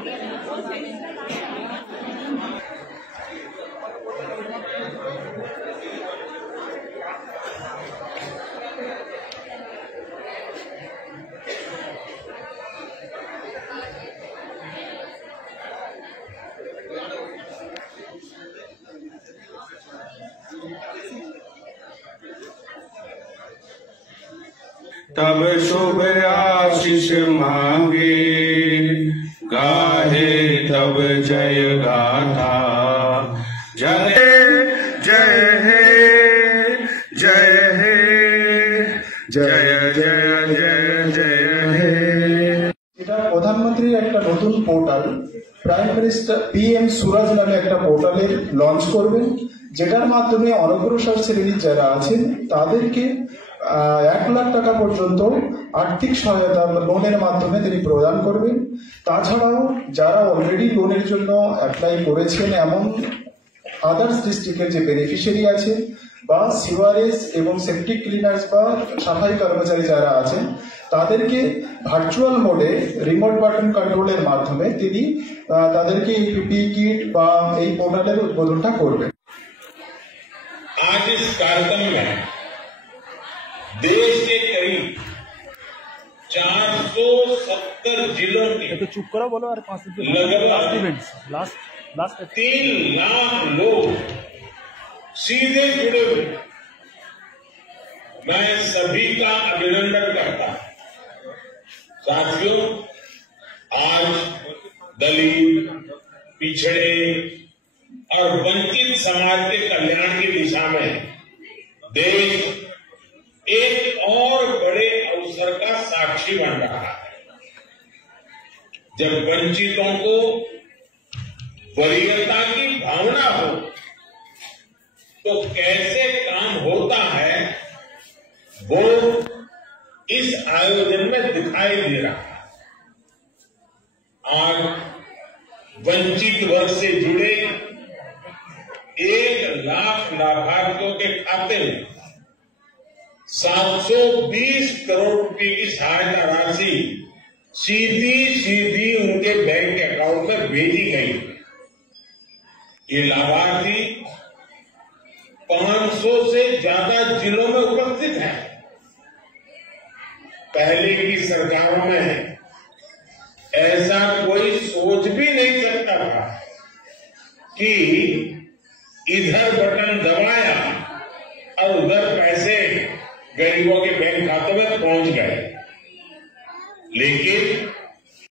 तब शुभ आशीष मांगे, गाहे तब जय गाथा। जय जय हे, जय हे, जय जय जय जय हे। এটা প্রধানমন্ত্রীর একটা নতুন পোর্টাল প্রাইম মিনিস্টার PM সুরাজ নামে একটা পোর্টালে লঞ্চ করবেন, যেটার মাধ্যমে অনগ্রসর শ্রেণীর যারা আছেন তাদেরকে 1 লাখ টাকা পর্যন্ত আর্থিক সহায়তা লোনের মাধ্যমে তিনি প্রদান করবেন। তাছাড়াও যারা অলরেডি লোনের জন্য অ্যাপ্লাই করেছেন এমন আদার্স ডিস্ট্রিক্টের যে বেনিফিশিয়ারি আছে বা সিওয়ারেজ এবং সেপ্টিক ক্লিনার্স বা সাফাই কর্মচারী যারা আছেন তাদেরকে ভার্চুয়াল মোডে রিমোট বাটন কন্ট্রোলের মাধ্যমে তিনি তাদেরকে এই পিপিই কিট বা এই পোর্টালের উদ্বোধনটা করবেন। आज इस कार्यक्रम में देश के करीब 470 जिलों के तो चुप करो बोलो और लास्ट 3 लाख लोग सीधे जुड़े हुए। मैं सभी का अभिनंदन करता हूं। साथियों, आज दलित, पिछड़े और वंचित समाज के कल्याण की दिशा में देश एक और बड़े अवसर का साक्षी बन रहा है। जब वंचितों को वरीयता की भावना हो तो कैसे काम होता है वो इस आयोजन में दिखाई दे रहा है। आज वंचित वर्ग से जुड़े 1 लाख लाभार्थियों के खाते में 720 करोड़ रुपए की सहायता राशि सीधी उनके बैंक अकाउंट में भेजी गई। ये लाभार्थी 500 से ज्यादा जिलों में उपस्थित हैं। पहले की सरकारों में ऐसा कोई सोच भी नहीं सकता था कि इधर बटन दबाया और उधर पैसे गरीबों के बैंक खातों में पहुंच गए। लेकिन